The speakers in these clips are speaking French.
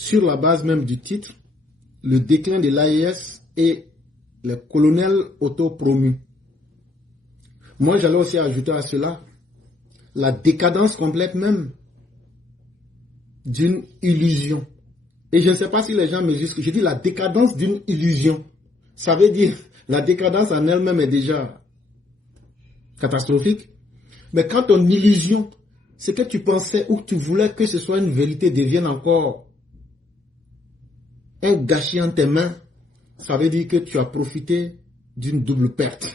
sur la base même du titre, le déclin de l'AES et les colonels autopromus. Moi, j'allais aussi ajouter à cela la décadence complète même d'une illusion. Et je ne sais pas si les gens me disent que je dis la décadence d'une illusion. Ça veut dire, la décadence en elle-même est déjà catastrophique. Mais quand ton illusion, ce que tu pensais ou que tu voulais que ce soit une vérité devienne encore un gâchis en tes mains, ça veut dire que tu as profité d'une double perte.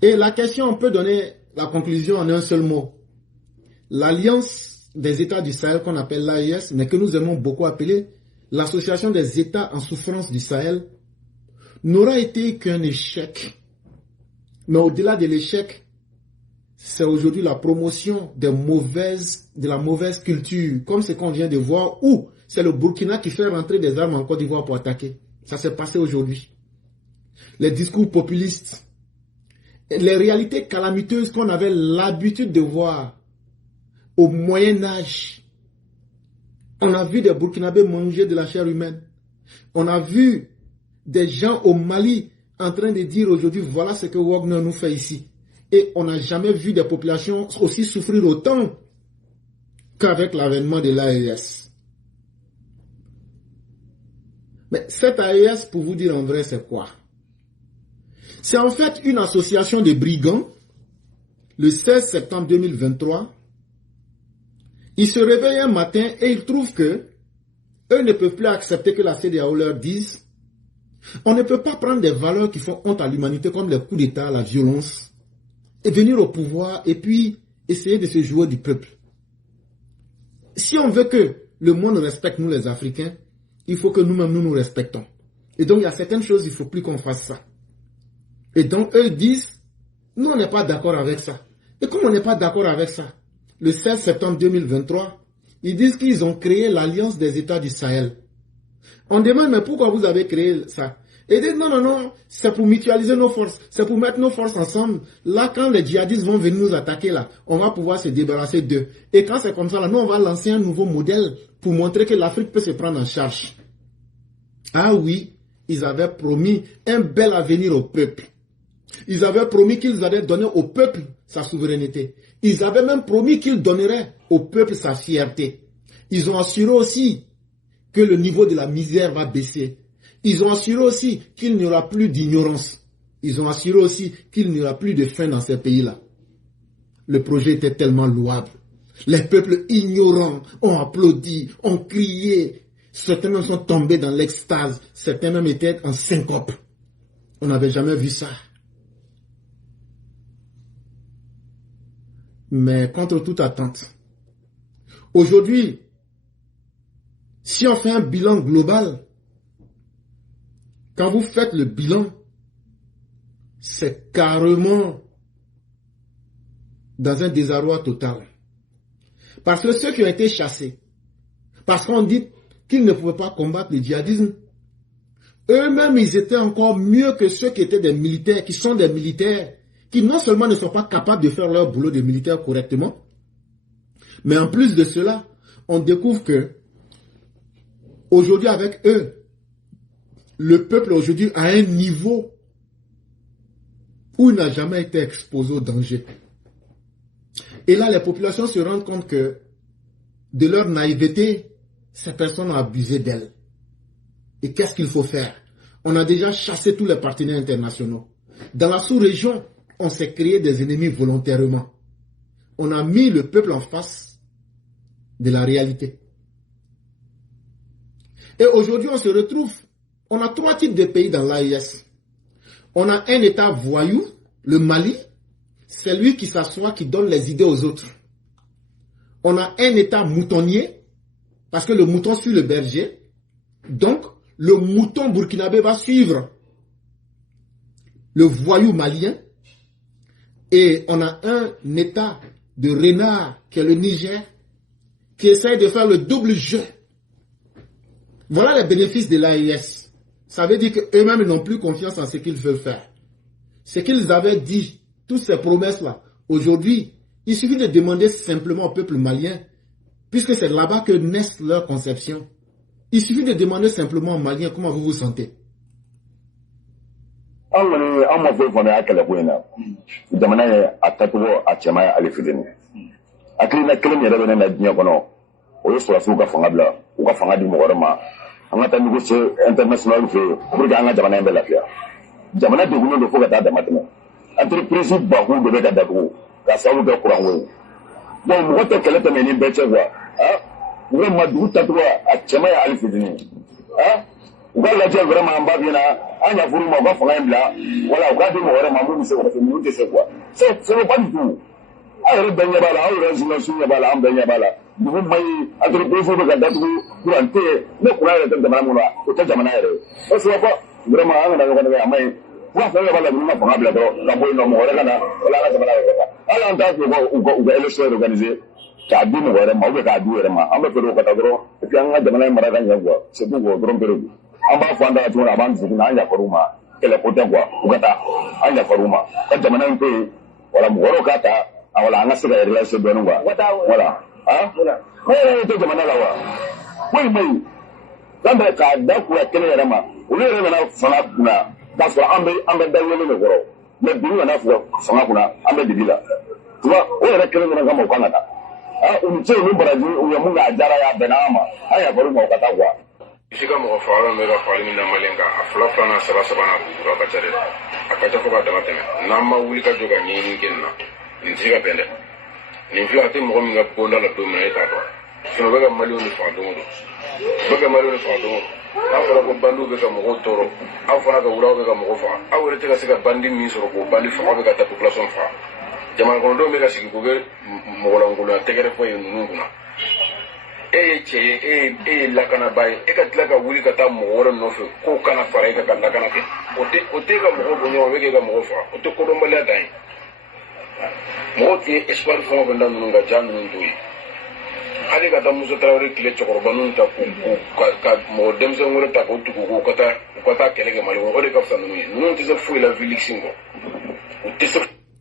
Et la question, on peut donner la conclusion en un seul mot. L'Alliance des États du Sahel qu'on appelle l'AES, mais que nous aimons beaucoup appeler l'Association des États en souffrance du Sahel, n'aura été qu'un échec. Mais au-delà de l'échec, c'est aujourd'hui la promotion de la mauvaise culture, comme ce qu'on vient de voir, où c'est le Burkina qui fait rentrer des armes en Côte d'Ivoire pour attaquer. Ça s'est passé aujourd'hui. Les discours populistes, les réalités calamiteuses qu'on avait l'habitude de voir au Moyen-Âge. On a vu des Burkinabés manger de la chair humaine. On a vu des gens au Mali en train de dire aujourd'hui, voilà ce que Wagner nous fait ici. Et on n'a jamais vu des populations aussi souffrir autant qu'avec l'avènement de l'AES. Mais cette AES, pour vous dire en vrai, c'est quoi? C'est en fait une association de brigands. Le 16 septembre 2023, ils se réveillent un matin et ils trouvent que eux ne peuvent plus accepter que la CEDEAO leur dise on ne peut pas prendre des valeurs qui font honte à l'humanité comme les coups d'État, la violence, et venir au pouvoir et puis essayer de se jouer du peuple. Si on veut que le monde respecte nous les Africains, il faut que nous-mêmes nous respectons. Et donc il y a certaines choses, il ne faut plus qu'on fasse ça. Et donc eux disent, nous on n'est pas d'accord avec ça. Et comme on n'est pas d'accord avec ça, le 16 septembre 2023, ils disent qu'ils ont créé l'Alliance des États du Sahel. On demande, mais pourquoi vous avez créé ça? Et ils disent, non, non, non, c'est pour mutualiser nos forces, c'est pour mettre nos forces ensemble. Là, quand les djihadistes vont venir nous attaquer, là, on va pouvoir se débarrasser d'eux. Et quand c'est comme ça, là, nous, on va lancer un nouveau modèle pour montrer que l'Afrique peut se prendre en charge. Ah oui, ils avaient promis un bel avenir au peuple. Ils avaient promis qu'ils allaient donner au peuple sa souveraineté. Ils avaient même promis qu'ils donneraient au peuple sa fierté. Ils ont assuré aussi que le niveau de la misère va baisser. Ils ont assuré aussi qu'il n'y aura plus d'ignorance. Ils ont assuré aussi qu'il n'y aura plus de faim dans ces pays-là. Le projet était tellement louable. Les peuples ignorants ont applaudi, ont crié. Certains même sont tombés dans l'extase. Certains même étaient en syncope. On n'avait jamais vu ça. Mais contre toute attente, aujourd'hui, si on fait un bilan global, quand vous faites le bilan, c'est carrément dans un désarroi total. Parce que ceux qui ont été chassés, parce qu'on dit qu'ils ne pouvaient pas combattre le djihadisme, eux-mêmes, ils étaient encore mieux que ceux qui étaient des militaires, qui sont des militaires, qui non seulement ne sont pas capables de faire leur boulot de militaire correctement, mais en plus de cela, on découvre que aujourd'hui avec eux, le peuple aujourd'hui a un niveau où il n'a jamais été exposé au danger. Et là, les populations se rendent compte que de leur naïveté, ces personnes ont abusé d'elles. Et qu'est-ce qu'il faut faire? On a déjà chassé tous les partenaires internationaux. Dans la sous-région, on s'est créé des ennemis volontairement. On a mis le peuple en face de la réalité. Et aujourd'hui, on se retrouve, on a 3 types de pays dans l'AES. On a un État voyou, le Mali, c'est lui qui s'assoit, qui donne les idées aux autres. On a un État moutonnier, parce que le mouton suit le berger. Donc, le mouton burkinabé va suivre le voyou malien. Et on a un État de renard, qui est le Niger, qui essaie de faire le double jeu. Voilà les bénéfices de l'AES. Ça veut dire qu'eux-mêmes n'ont plus confiance en ce qu'ils veulent faire. Ce qu'ils avaient dit, toutes ces promesses-là, aujourd'hui, il suffit de demander simplement au peuple malien, puisque c'est là-bas que naissent leurs conceptions. Il suffit de demander simplement aux Maliens comment vous vous sentez.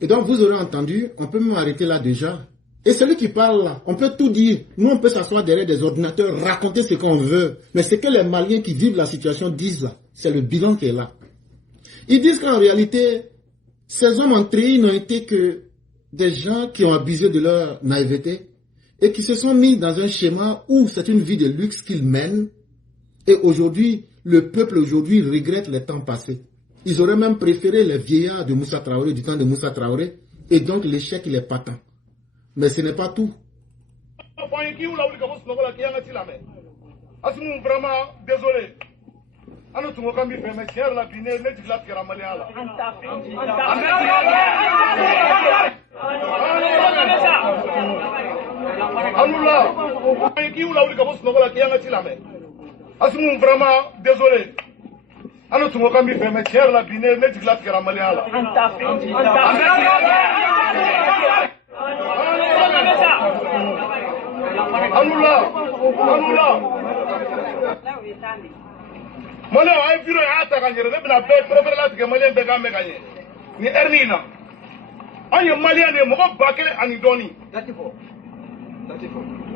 Et donc vous aurez entendu, on peut même arrêter là déjà. Et celui qui parle là, on peut tout dire. Nous, on peut s'asseoir derrière des ordinateurs, raconter ce qu'on veut. Mais ce que les Maliens qui vivent la situation disent là, c'est le bilan qui est là. Ils disent qu'en réalité, ces hommes entrés n'ont été que des gens qui ont abusé de leur naïveté et qui se sont mis dans un schéma où c'est une vie de luxe qu'ils mènent. Et aujourd'hui, le peuple aujourd'hui regrette les temps passés. Ils auraient même préféré les vieillards de Moussa Traoré, du temps de Moussa Traoré, et donc l'échec il est patent. Mais ce n'est pas tout. Vraiment désolé.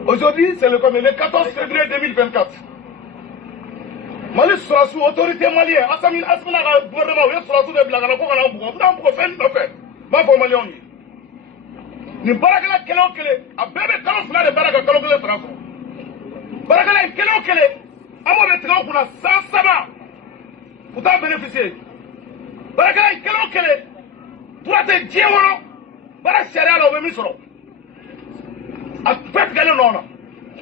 Aujourd'hui, c'est le 14 février 2024. Mali sera sous autorité malienne. Assamine Asmina gouvernement, il sera sous des blagues. On a fait. Ma pour Malion. Ni barakala kelo kele, a bébé kalo fula de baraka kalo kele sera sous. Barakala kelo kele, amo de tigao kuna saba. Pour t'en bénéficier. Barakala kelo kele, pour te diewono, barak sharia la obe misoro. A pet gale non.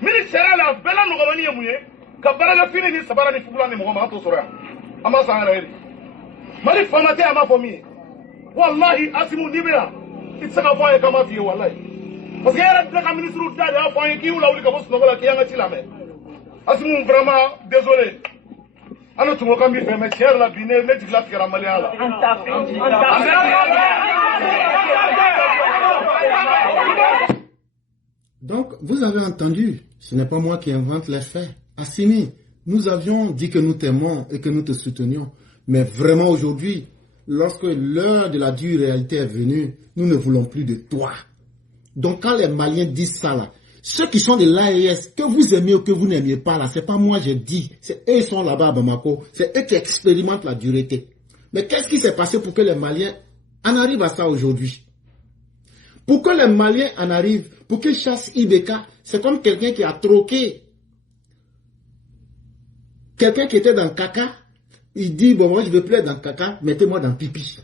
Mini sharia la bela no gomani yemuye. Kabaraga fini ni sabara ni fugula ni mugoma to sora ama sangara heri mali famate ama fomi wallahi asimu dibira itsaka foye kama fi wallahi parce que era de ka ministre da da foye ki ula uli ka boss no bala ki yanga tilame asimu vraiment désolé ana tumo kambi fe me cher la bine ne tigla tigara mali ala Donc vous avez entendu, ce n'est pas moi qui invente les faits. Assimi, nous avions dit que nous t'aimons et que nous te soutenions. Mais vraiment aujourd'hui, lorsque l'heure de la dure réalité est venue, nous ne voulons plus de toi. Donc quand les Maliens disent ça là, Ceux qui sont de l'AES, que vous aimiez ou que vous n'aimiez pas, là, c'est pas moi, j'ai dit. C'est eux qui sont là-bas à Bamako. C'est eux qui expérimentent la dureté. Mais qu'est-ce qui s'est passé pour que les Maliens en arrivent à ça aujourd'hui? Pour que les Maliens en arrivent, pour qu'ils chassent Ibeka, c'est comme quelqu'un qui a troqué. Quelqu'un qui était dans caca, il dit, bon, moi je ne veux plus être dans caca, mettez-moi dans pipi.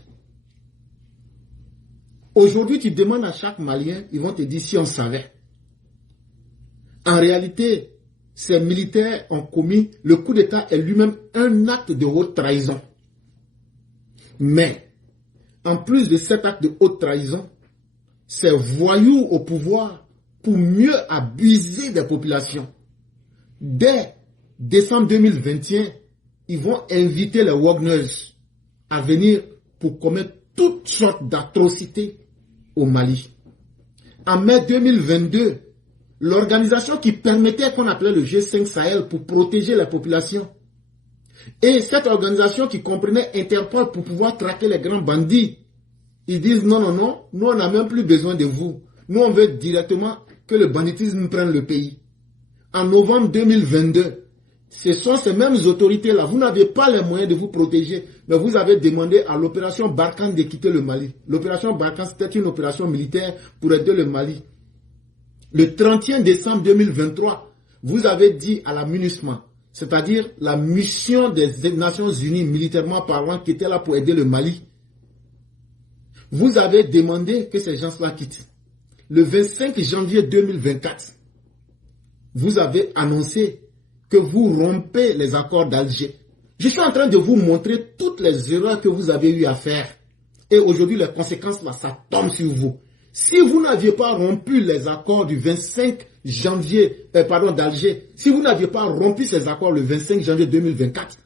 Aujourd'hui, tu demandes à chaque Malien, ils vont te dire si on savait. En réalité, ces militaires ont commis, le coup d'État est lui-même un acte de haute trahison. Mais, en plus de cet acte de haute trahison, ces voyous au pouvoir, pour mieux abuser des populations, dès décembre 2021, ils vont inviter les Wagners à venir pour commettre toutes sortes d'atrocités au Mali. En mai 2022, l'organisation qui permettait qu'on appelait le G5 Sahel pour protéger la population, et cette organisation qui comprenait Interpol pour pouvoir traquer les grands bandits, ils disent non, non, non, nous on n'a même plus besoin de vous. Nous on veut directement que le banditisme prenne le pays. En novembre 2022, ce sont ces mêmes autorités-là, vous n'avez pas les moyens de vous protéger, mais vous avez demandé à l'opération Barkhane de quitter le Mali. L'opération Barkhane, c'était une opération militaire pour aider le Mali. Le 31 décembre 2023, vous avez dit à la MINUSMA, c'est-à-dire la mission des Nations Unies militairement parlant qui était là pour aider le Mali, vous avez demandé que ces gens-là quittent. Le 25 janvier 2024, vous avez annoncé que vous rompez les accords d'Alger. Je suis en train de vous montrer toutes les erreurs que vous avez eu à faire. Et aujourd'hui, les conséquences, là, ça tombe sur vous. Si vous n'aviez pas rompu les accords du 25 janvier, d'Alger, si vous n'aviez pas rompu ces accords le 25 janvier 2024,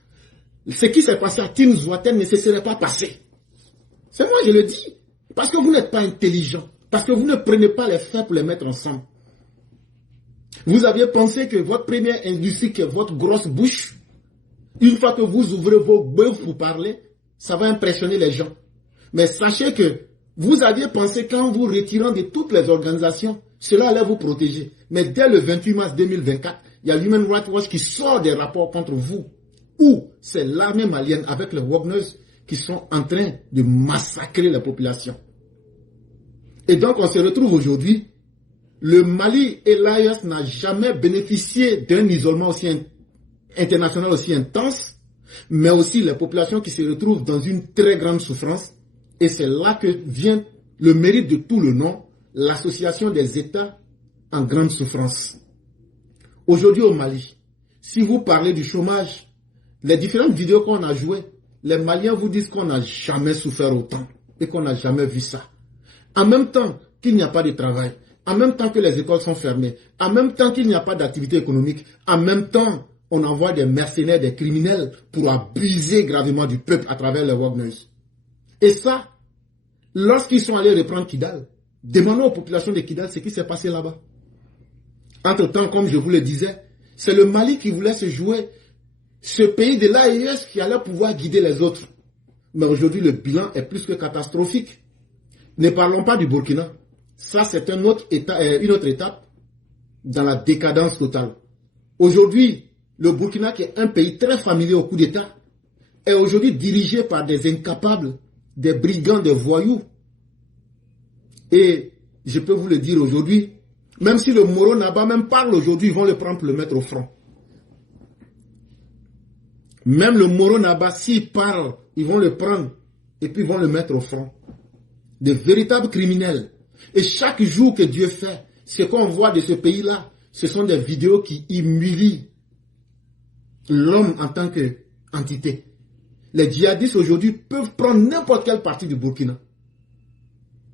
ce qui s'est passé à Tinzouaten ne se serait pas passé. C'est moi, je le dis. Parce que vous n'êtes pas intelligent. Parce que vous ne prenez pas les faits pour les mettre ensemble. Vous aviez pensé que votre première industrie, qui est votre grosse bouche, une fois que vous ouvrez vos bœufs pour parler, ça va impressionner les gens. Mais sachez que vous aviez pensé qu'en vous retirant de toutes les organisations, cela allait vous protéger. Mais dès le 28 mars 2024, il y a Human Rights Watch qui sort des rapports contre vous. Où c'est l'armée malienne avec les Wagners qui sont en train de massacrer la population. Et donc on se retrouve aujourd'hui. Le Mali et l'AES n'ont jamais bénéficié d'un isolement aussi international aussi intense, mais aussi les populations qui se retrouvent dans une très grande souffrance. Et c'est là que vient le mérite de tout le nom, l'association des États en grande souffrance. Aujourd'hui au Mali, si vous parlez du chômage, les différentes vidéos qu'on a jouées, les Maliens vous disent qu'on n'a jamais souffert autant et qu'on n'a jamais vu ça. En même temps qu'il n'y a pas de travail, en même temps que les écoles sont fermées, en même temps qu'il n'y a pas d'activité économique, en même temps, on envoie des mercenaires, des criminels pour abuser gravement du peuple à travers les Wagners. Et ça, lorsqu'ils sont allés reprendre Kidal, demandons aux populations de Kidal ce qui s'est passé là-bas. Entre-temps, comme je vous le disais, c'est le Mali qui voulait se jouer ce pays de l'AES qui allait pouvoir guider les autres. Mais aujourd'hui, le bilan est plus que catastrophique. Ne parlons pas du Burkina. Ça, c'est une autre étape dans la décadence totale. Aujourd'hui, le Burkina, qui est un pays très familier au coup d'État, est aujourd'hui dirigé par des incapables, des brigands, des voyous. Et je peux vous le dire aujourd'hui, même si le Moro Naba même parle aujourd'hui, ils vont le prendre pour le mettre au front. Même le Moro Naba, s'il parle, ils vont le prendre et puis ils vont le mettre au front. Des véritables criminels. Et chaque jour que Dieu fait, ce qu'on voit de ce pays-là, ce sont des vidéos qui humilient l'homme en tant qu'entité. Les djihadistes aujourd'hui peuvent prendre n'importe quelle partie du Burkina.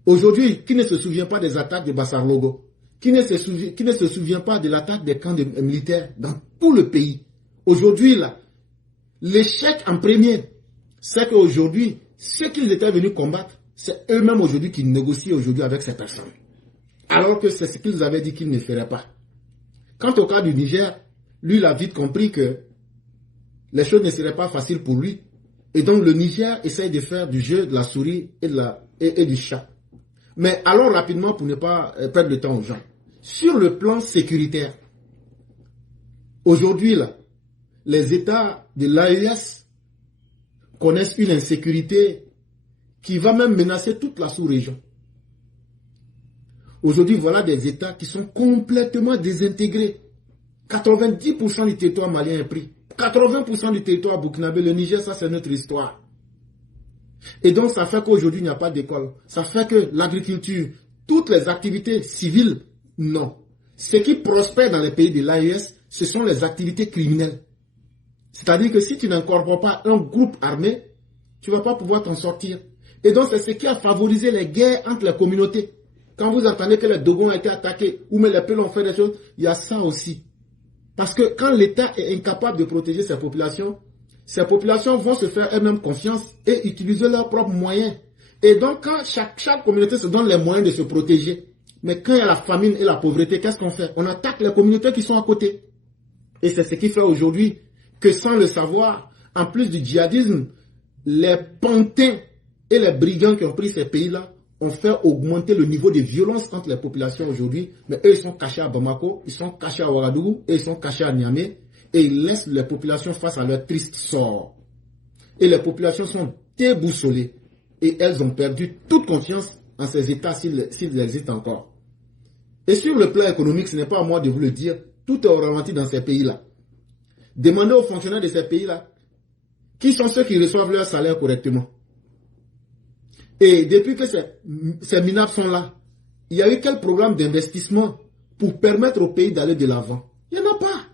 Aujourd'hui, qui ne se souvient pas des attaques de Bassar Logo? Qui ne se souvient pas de l'attaque des camps militaires dans tout le pays? Aujourd'hui, là, l'échec en premier, c'est qu'aujourd'hui, ceux qu'ils étaient venus combattre, c'est eux-mêmes aujourd'hui qui négocient aujourd'hui avec ces personnes. Alors que c'est ce qu'ils avaient dit qu'ils ne feraient pas. Quant au cas du Niger, lui, il a vite compris que les choses ne seraient pas faciles pour lui. Et donc le Niger essaye de faire du jeu de la souris et du chat. Mais allons rapidement pour ne pas perdre le temps aux gens. Sur le plan sécuritaire, aujourd'hui, là, les États de l'AES connaissent une insécurité qui va même menacer toute la sous-région. Aujourd'hui, voilà des États qui sont complètement désintégrés. 90% du territoire malien est pris. 80% du territoire burkinabé, le Niger, ça c'est notre histoire. Et donc ça fait qu'aujourd'hui il n'y a pas d'école. Ça fait que l'agriculture, toutes les activités civiles, non. Ce qui prospère dans les pays de l'AES, ce sont les activités criminelles. C'est-à-dire que si tu n'incorpores pas un groupe armé, tu ne vas pas pouvoir t'en sortir. Et donc c'est ce qui a favorisé les guerres entre les communautés. Quand vous entendez que les Dogons ont été attaqués, ou même les Peuls ont fait des choses, il y a ça aussi. Parce que quand l'État est incapable de protéger ses populations vont se faire elles-mêmes confiance et utiliser leurs propres moyens. Et donc, quand chaque communauté se donne les moyens de se protéger, mais quand il y a la famine et la pauvreté, qu'est-ce qu'on fait? On attaque les communautés qui sont à côté. Et c'est ce qui fait aujourd'hui que sans le savoir, en plus du djihadisme, les pantins et les brigands qui ont pris ces pays-là ont fait augmenter le niveau de violence entre les populations aujourd'hui. Mais eux, ils sont cachés à Bamako, ils sont cachés à Ouagadougou, et ils sont cachés à Niamey. Et ils laissent les populations face à leur triste sort. Et les populations sont déboussolées. Et elles ont perdu toute confiance en ces États s'ils existent encore. Et sur le plan économique, ce n'est pas à moi de vous le dire, tout est au ralenti dans ces pays-là. Demandez aux fonctionnaires de ces pays-là qui sont ceux qui reçoivent leur salaire correctement. Et depuis que ces minables sont là, il y a eu quel programme d'investissement pour permettre au pays d'aller de l'avant? Il n'y en a pas.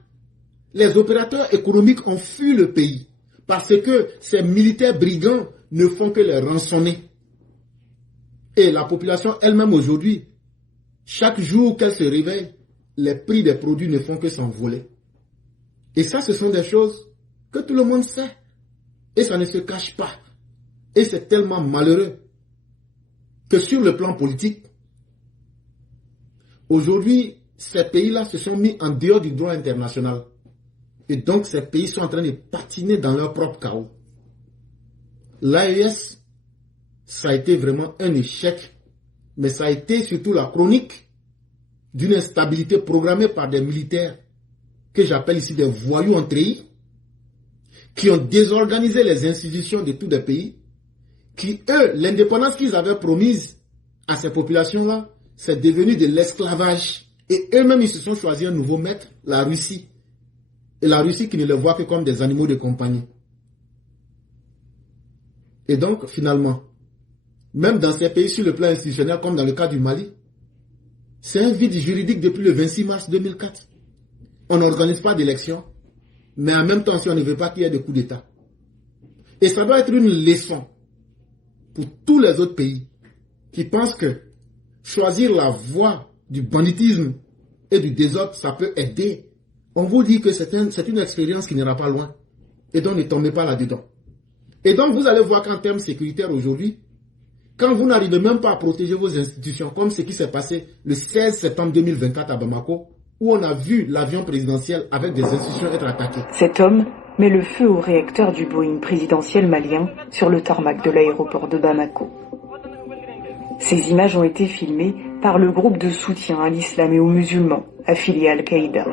Les opérateurs économiques ont fui le pays parce que ces militaires brigands ne font que les rançonner. Et la population elle-même aujourd'hui, chaque jour qu'elle se réveille, les prix des produits ne font que s'envoler. Et ça, ce sont des choses que tout le monde sait. Et ça ne se cache pas. Et c'est tellement malheureux que sur le plan politique, aujourd'hui, ces pays-là se sont mis en dehors du droit international. Et donc, ces pays sont en train de patiner dans leur propre chaos. L'AES, ça a été vraiment un échec, mais ça a été surtout la chronique d'une instabilité programmée par des militaires que j'appelle ici des voyous en treillis, qui ont désorganisé les institutions de tous les pays, qui, eux, l'indépendance qu'ils avaient promise à ces populations-là, c'est devenu de l'esclavage. Et eux-mêmes, ils se sont choisis un nouveau maître, la Russie. Et la Russie qui ne les voit que comme des animaux de compagnie. Et donc, finalement, même dans ces pays sur le plan institutionnel, comme dans le cas du Mali, c'est un vide juridique depuis le 26 mars 2004. On n'organise pas d'élection, mais en même temps, si on ne veut pas qu'il y ait de coup d'État. Et ça doit être une leçon pour tous les autres pays qui pensent que choisir la voie du banditisme et du désordre, ça peut aider. On vous dit que c'est une expérience qui n'ira pas loin. Et donc, ne tombez pas là-dedans. Et donc, vous allez voir qu'en termes sécuritaires aujourd'hui, quand vous n'arrivez même pas à protéger vos institutions, comme ce qui s'est passé le 16 septembre 2024 à Bamako, où on a vu l'avion présidentiel avec des institutions être attaquées. Cet homme met le feu au réacteur du Boeing présidentiel malien sur le tarmac de l'aéroport de Bamako. Ces images ont été filmées par le groupe de soutien à l'islam et aux musulmans, affilié à Al-Qaïda.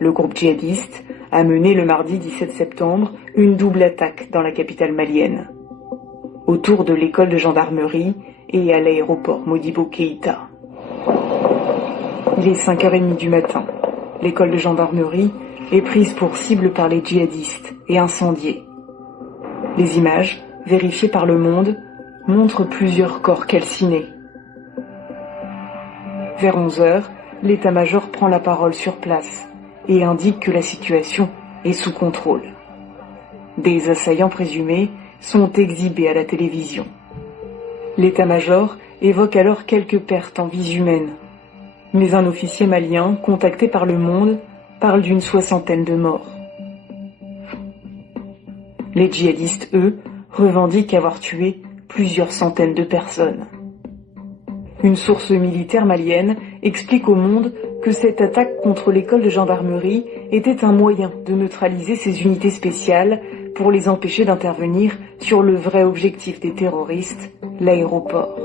Le groupe djihadiste a mené le mardi 17 septembre une double attaque dans la capitale malienne, autour de l'école de gendarmerie et à l'aéroport Modibo Keïta. Il est 5h30 du matin. L'école de gendarmerie est prise pour cible par les djihadistes et incendiée. Les images, vérifiées par Le Monde, montrent plusieurs corps calcinés. Vers 11h, l'état-major prend la parole sur place et indique que la situation est sous contrôle. Des assaillants présumés sont exhibés à la télévision. L'état-major évoque alors quelques pertes en vies humaines. Mais un officier malien, contacté par Le Monde, parle d'une 60aine de morts. Les djihadistes, eux, revendiquent avoir tué plusieurs centaines de personnes. Une source militaire malienne explique au Monde que cette attaque contre l'école de gendarmerie était un moyen de neutraliser ces unités spéciales pour les empêcher d'intervenir sur le vrai objectif des terroristes, l'aéroport.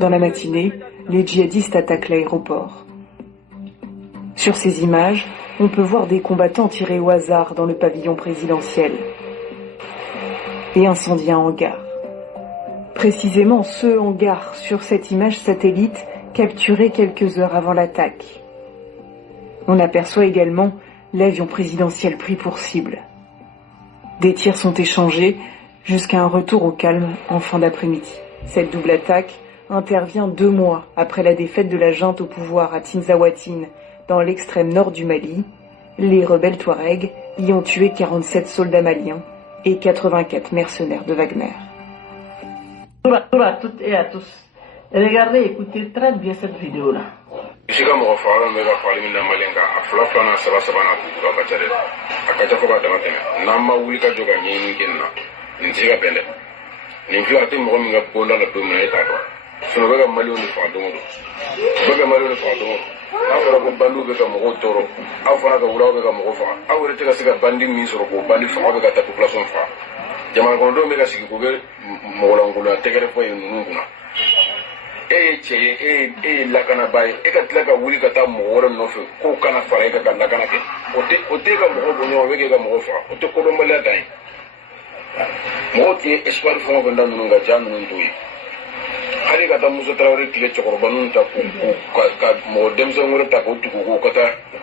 Dans la matinée, les djihadistes attaquent l'aéroport. Sur ces images, on peut voir des combattants tirés au hasard dans le pavillon présidentiel et incendier un hangar. Précisément ce hangar sur cette image satellite capturé quelques heures avant l'attaque. On aperçoit également l'avion présidentiel pris pour cible. Des tirs sont échangés jusqu'à un retour au calme en fin d'après-midi. Cette double attaque intervient 2 mois après la défaite de la junte au pouvoir à Tinzawatine, dans l'extrême nord du Mali. Les rebelles Touaregs y ont tué 47 soldats maliens et 84 mercenaires de Wagner. Bonjour à toutes et à tous. Regardez, écoutez très bien cette vidéo-là. Lakana bay e ka tila ka wuli ka taa mɔgɔ wɛrɛ nɔfɛ k'o kana fara e ka lakana kɛ o tɛ ka mɔgɔ bɔ ɲɔgɔn bɛ kɛ ka mɔgɔ faga o tɛ kodɔnbaliya dan ye mɔgɔw tun ye espoir fɛn o fɛn da ninnu ka ja ninnu to ye hali ka taa Musa Tarawele tigɛ cɛkɔrɔba ninnu ta ka mɔgɔ denmisɛn wɛrɛ ta k'o tugu k'u ka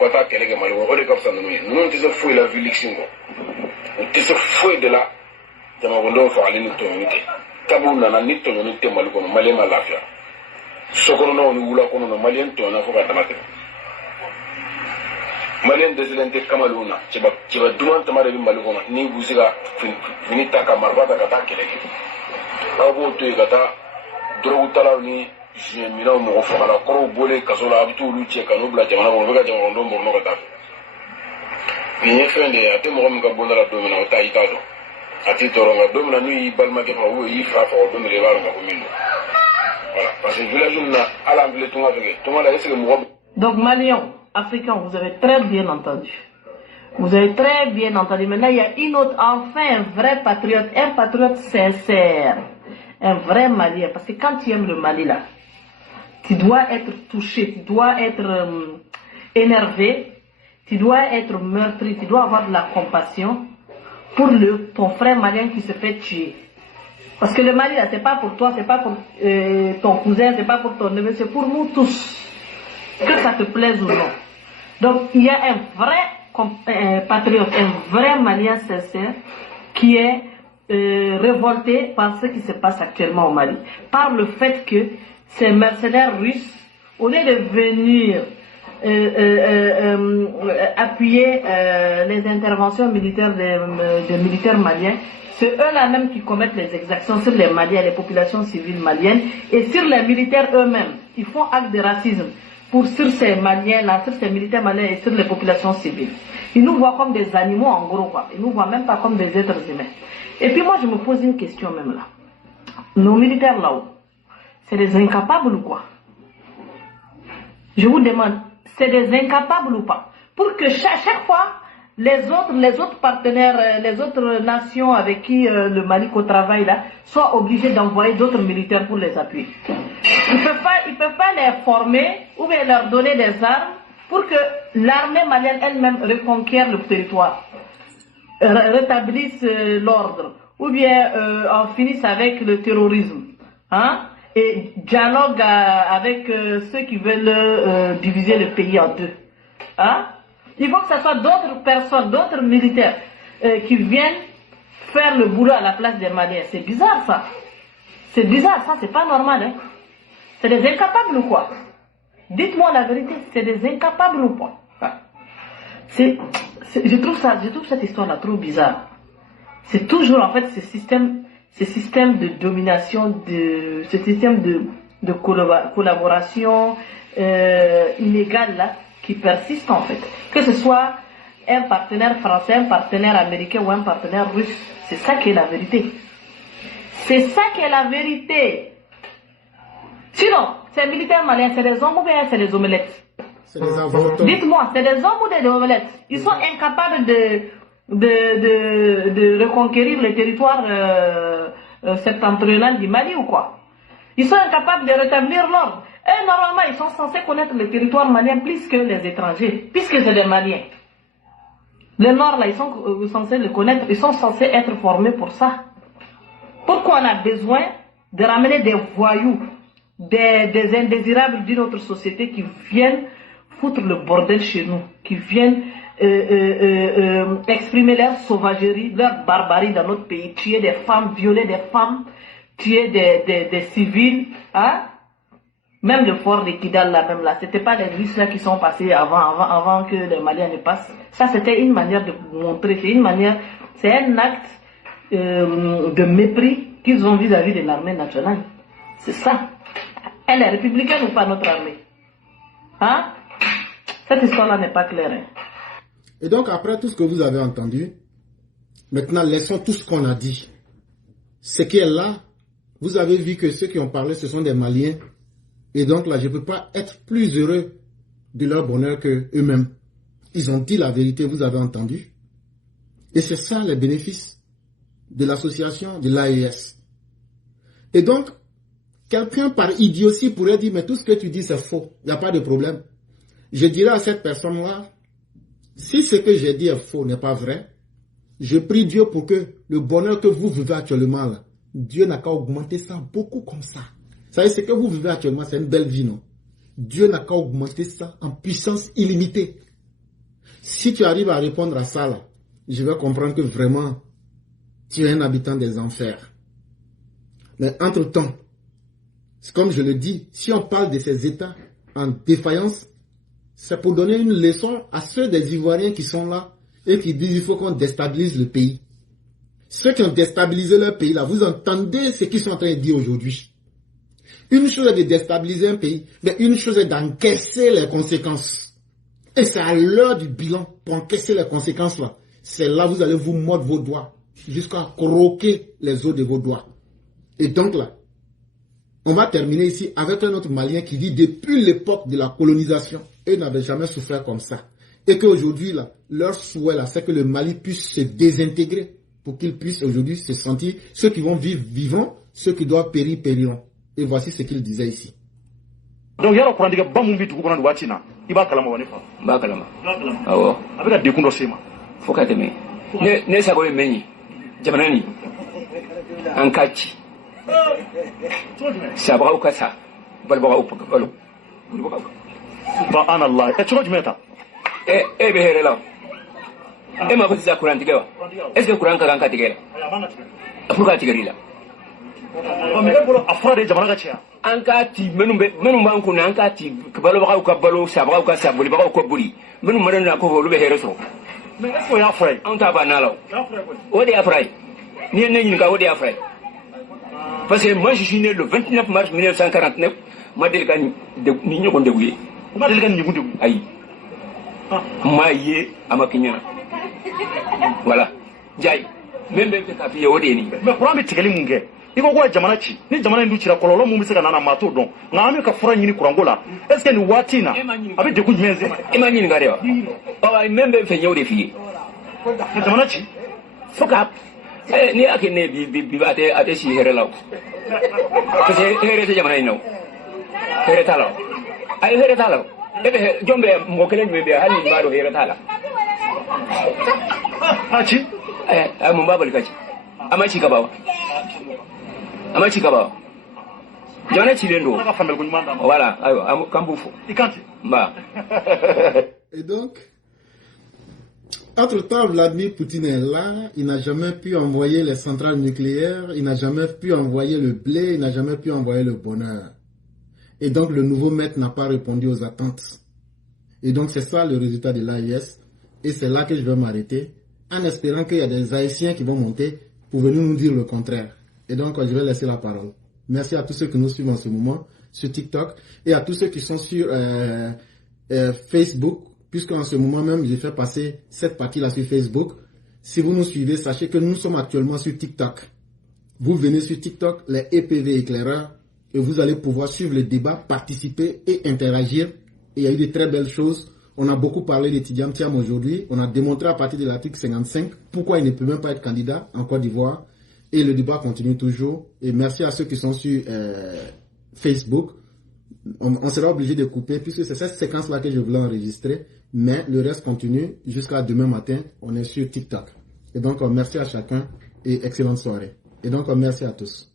taa kɛlɛ kɛ Mali kɔnɔ o de ka fisa ninnu ye ninnu tɛ se foyi la Vilix kɔ u tɛ se foyi de la jamakɔndenw fagali ni tɔɲɔni tɛ tabu nana ni tɔɲɔni tɛ Mali kɔnɔ Mali ma lafiya. Sokoronaw ni wula kɔnɔ Malien tɔɲɔna fo ka dama tɛmɛ Malien dɛsɛlen tɛ kamalen na cɛba duman tama de bɛ Mali kɔnɔ ni b'u se ka fini ta ka marifa ta ka taa kɛlɛ kɛ aw b'o to yen ka taa dorogutalaw ni minɛnw mɔgɔ fagala kɔrɔw bɔlen kaso la a bɛ t'olu cɛ ka n'u bila jamana kɔnɔ u bɛ ka jamanakɔnɔdenw bɔrɔnɔ ka taa fɛ nin ye fɛn de ye a tɛ mɔgɔ min ka bonda la don min na o ta i t'a dɔn a t'i tɔɔrɔ nka don min na n'u y'i balimakɛ faga ou y'i fa faga o don min na i b'a dɔn ka fɔ min don. Voilà, parce que donc Maliens, Africains, vous avez très bien entendu. Vous avez très bien entendu. Maintenant, il y a une autre, enfin un vrai patriote, un patriote sincère, un vrai Malien. Parce que quand tu aimes le Mali là, tu dois être touché, tu dois être énervé, tu dois être meurtri, tu dois avoir de la compassion pour ton frère malien qui se fait tuer. Parce que le Mali, là, c'est pas pour toi, c'est pas pour ton cousin, c'est pas pour ton neveu, c'est pour nous tous. Que ça te plaise ou non. Donc, il y a un vrai patriote, un vrai Malien sincère qui est révolté par ce qui se passe actuellement au Mali. Par le fait que ces mercenaires russes, au lieu de venir appuyer les interventions militaires des militaires maliens, c'est eux-là même qui commettent les exactions sur les Maliens, les populations civiles maliennes et sur les militaires eux-mêmes. Ils font acte de racisme sur ces Maliens-là, sur ces militaires maliens et sur les populations civiles. Ils nous voient comme des animaux en gros, quoi. Ils nous voient même pas comme des êtres humains. Et puis moi je me pose une question même là. Nos militaires là-haut, c'est des incapables ou quoi? Je vous demande, c'est des incapables ou pas? Pour que chaque fois, les autres partenaires, les autres nations avec qui le Mali co-travaille là, soient obligés d'envoyer d'autres militaires pour les appuyer. Ils peuvent pas les former ou bien leur donner des armes pour que l'armée malienne elle-même reconquiert le territoire, rétablisse l'ordre, ou bien en finisse avec le terrorisme, hein, et dialogue avec ceux qui veulent diviser le pays en deux, hein. Il faut que ce soit d'autres personnes, d'autres militaires qui viennent faire le boulot à la place des Maliens. C'est bizarre ça. C'est bizarre ça, c'est pas normal. Hein. C'est des incapables ou quoi? Dites-moi la vérité, c'est des incapables ou quoi? Je trouve cette histoire-là trop bizarre. C'est toujours en fait ce système de domination, ce système de collaboration illégale là, qui persiste en fait. Que ce soit un partenaire français, un partenaire américain ou un partenaire russe, c'est ça qui est la vérité. C'est ça qui est la vérité. Sinon, ces militaires maliens, c'est des hommes ou bien c'est des omelettes? C'est des avortons. Dites-moi, c'est des hommes ou des omelettes? Ils sont incapables de reconquérir le territoire septentrional du Mali ou quoi? Ils sont incapables de rétablir l'ordre. Et normalement, ils sont censés connaître le territoire malien plus que les étrangers, puisque c'est des Maliens. Les Noirs, là, ils sont censés le connaître, ils sont censés être formés pour ça. Pourquoi on a besoin de ramener des voyous, des indésirables d'une autre société qui viennent foutre le bordel chez nous, qui viennent exprimer leur sauvagerie, leur barbarie dans notre pays, tuer des femmes, violer des femmes, tuer des civils, hein? Même le fort de Kidal là, même là, c'était pas les Russes là qui sont passés avant que les Maliens ne passent. Ça, c'était une manière de montrer, c'est un acte de mépris qu'ils ont vis-à-vis de l'armée nationale. C'est ça. Elle est républicaine ou pas, notre armée? Hein? Cette histoire-là n'est pas claire. Hein? Et donc, après tout ce que vous avez entendu, maintenant, laissons tout ce qu'on a dit. Ce qui est là, vous avez vu que ceux qui ont parlé, ce sont des Maliens. Et donc là, je ne peux pas être plus heureux de leur bonheur qu'eux-mêmes. Ils ont dit la vérité, vous avez entendu. Et c'est ça les bénéfices de l'association de l'AES. Et donc, quelqu'un par idiotie pourrait dire, mais tout ce que tu dis c'est faux, il n'y a pas de problème. Je dirais à cette personne-là, si ce que j'ai dit est faux, n'est pas vrai, je prie Dieu pour que le bonheur que vous vivez actuellement, là, Dieu n'a qu'à augmenter ça beaucoup comme ça. Vous savez, ce que vous vivez actuellement, c'est une belle vie, non? Dieu n'a qu'à augmenter ça en puissance illimitée. Si tu arrives à répondre à ça, là, je vais comprendre que vraiment, tu es un habitant des enfers. Mais entre-temps, c'est comme je le dis, si on parle de ces États en défaillance, c'est pour donner une leçon à ceux des Ivoiriens qui sont là et qui disent qu'il faut qu'on déstabilise le pays. Ceux qui ont déstabilisé leur pays, là, vous entendez ce qu'ils sont en train de dire aujourd'hui. Une chose est de déstabiliser un pays, mais une chose est d'encaisser les conséquences. Et c'est à l'heure du bilan pour encaisser les conséquences là. C'est là où vous allez vous mordre vos doigts jusqu'à croquer les os de vos doigts. Et donc là, on va terminer ici avec un autre Malien qui dit depuis l'époque de la colonisation, eux n'avaient jamais souffert comme ça. Et qu'aujourd'hui, là, leur souhait là, c'est que le Mali puisse se désintégrer pour qu'ils puissent aujourd'hui se sentir, ceux qui vont vivre vivants, ceux qui doivent périr périront. Et voici ce qu'il disait ici. Donc, il y a un courant de Bamumbi to Kuran Watina. Il va calmer. Bakalama. Ah ouais. Avec la décondosema. Faut qu'à t'aimer. Ne savons pas mener. Jamanani. Ankachi. Sabra ou Kassa. Balbara ou Polo. Ba Allah. Et tu vas du mettre. Behere là. Ma petite Kuran Tigera. Est-ce que Kuran Karanka Tigera? Pourquoi Tigerila? Ankati menumba kuna ankati kabalo baka kabalo sabra ka sabuli baka ko buri menu marana ko lube hereso mais est-ce qu'il y a frère on ta banalo odi afray ni ne ka odi afray parce que moi je suis né le 29 mars 1949 ma delga ni nyoko ndewuye ma delga ni nyoko ndewuye ay ma ye amakinya voilà jay même be ka fi odi ni mais pour ami tigali munge iko kwa jamana ci ni jamana ndu cira kololo mu misika nana mato don ngami ka fura nyini kurangola est-ce que ni watina abi de kunyenze imagine ngarewa o membe fe nyawde fi jamana ci foka ni akene bi bate ate si here law parce que here te jamana ino here talo ay here talo ebe jombe mo kelen membe hani mbaro here tala aci mo babal kaci amaci kabawa Amachikaba. J'en Chilendo. Voilà, Kamboufo. Et donc, entre-temps, Vladimir Poutine est là, il n'a jamais pu envoyer les centrales nucléaires, il n'a jamais pu envoyer le blé, il n'a jamais pu envoyer le bonheur. Et donc, le nouveau maître n'a pas répondu aux attentes. Et donc, c'est ça le résultat de l'AES. Et c'est là que je vais m'arrêter, en espérant qu'il y a des Haïtiens qui vont monter pour venir nous dire le contraire. Et donc, je vais laisser la parole. Merci à tous ceux qui nous suivent en ce moment sur TikTok et à tous ceux qui sont sur Facebook, puisqu'en ce moment même, j'ai fait passer cette partie-là sur Facebook. Si vous nous suivez, sachez que nous sommes actuellement sur TikTok. Vous venez sur TikTok, les EPV éclaireurs, et vous allez pouvoir suivre le débat, participer et interagir. Et il y a eu de très belles choses. On a beaucoup parlé de Tidiane Thiam aujourd'hui. On a démontré à partir de l'article 55 pourquoi il ne peut même pas être candidat en Côte d'Ivoire. Et le débat continue toujours. Et merci à ceux qui sont sur Facebook. on sera obligé de couper puisque c'est cette séquence-là que je voulais enregistrer, mais le reste continue jusqu'à demain matin. On est sur TikTok. Et donc, merci à chacun et excellente soirée. Et donc, merci à tous.